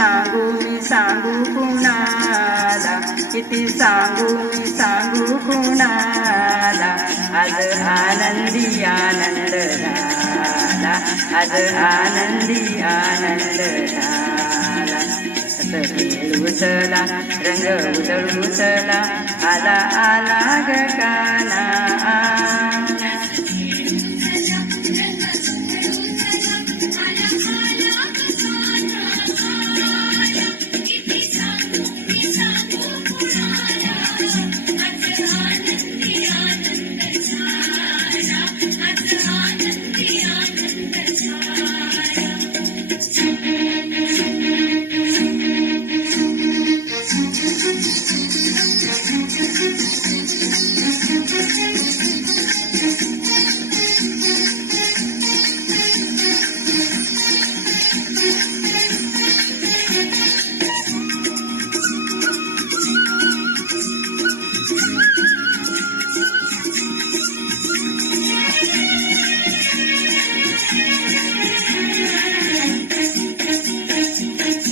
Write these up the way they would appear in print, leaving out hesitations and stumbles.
मी सांगू कुणाला, किती मी सांगू कुणाला. आज आनंदी आनंद झाला, आज आनंदी आनंद झाला. खेळ उचला, रंग उधळूचला, आला आला ग काना.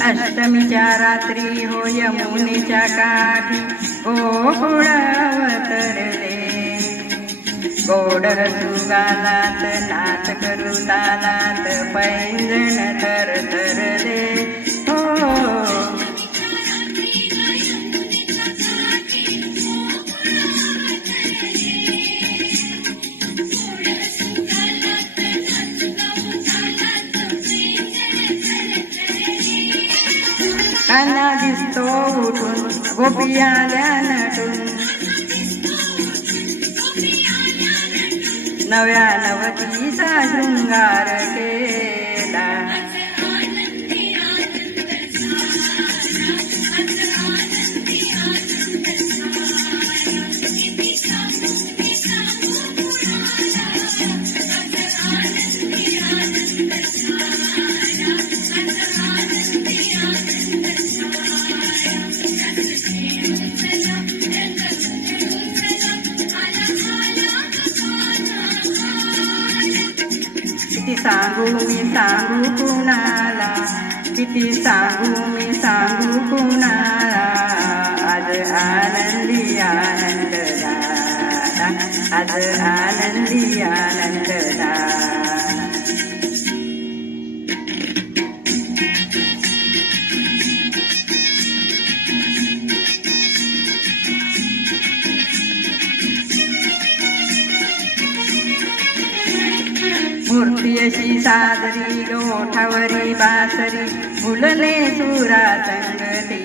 अष्टमीच्या रात्री हो यमुनेच्या काठी गोकुळ अवतरले. गोड सुगालात नाच करू तालात पैंजण थरथरले. हो कान्हा दिसतो उठून, गोपी आल्या नटून, नव्या नवतीचा शृंगार केला. किती मी सांगू कुणाला, किती मी सांगू कुणाला. आज आनंदी आनंद झाला, आज आनंदी आनंद झाला. मूर्ती अशी सादरी, ओठावरी बासरी, फुलले सुरा संगती.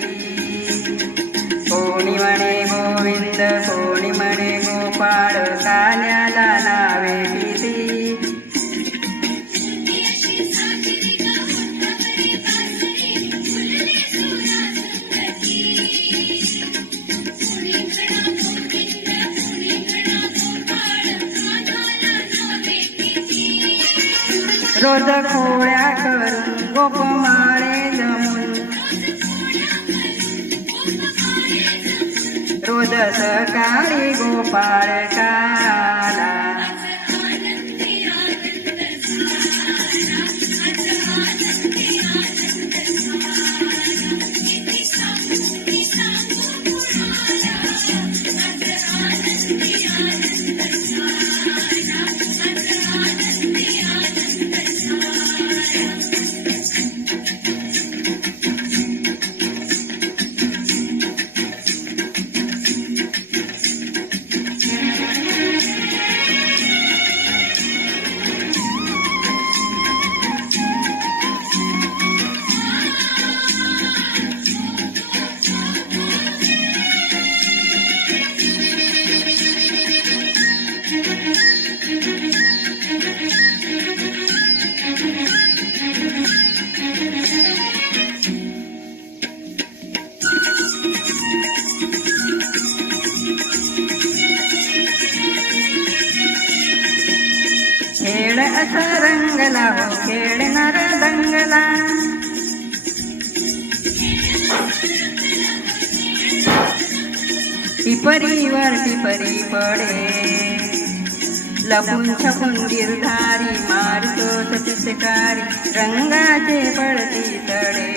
कोणी म्हणे गोविंद, कोणी म्हणे गोपाळ, कान्याला नावे किती. रोज खोळ्या करून गोपमाळे जमून, रोज सकाळी गोपाळ काला. खेळ असा रंगला हो खेळणार दंगला, टिपरीवर टिपरी पडे, लपून छपून गिरधारी मारतो सचितकारी, रंगाचे पडती तडे.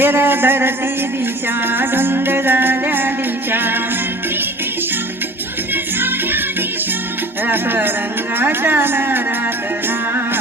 फिर धरती दिशा धुंद झाल्या दिशा रंगाच्या नारात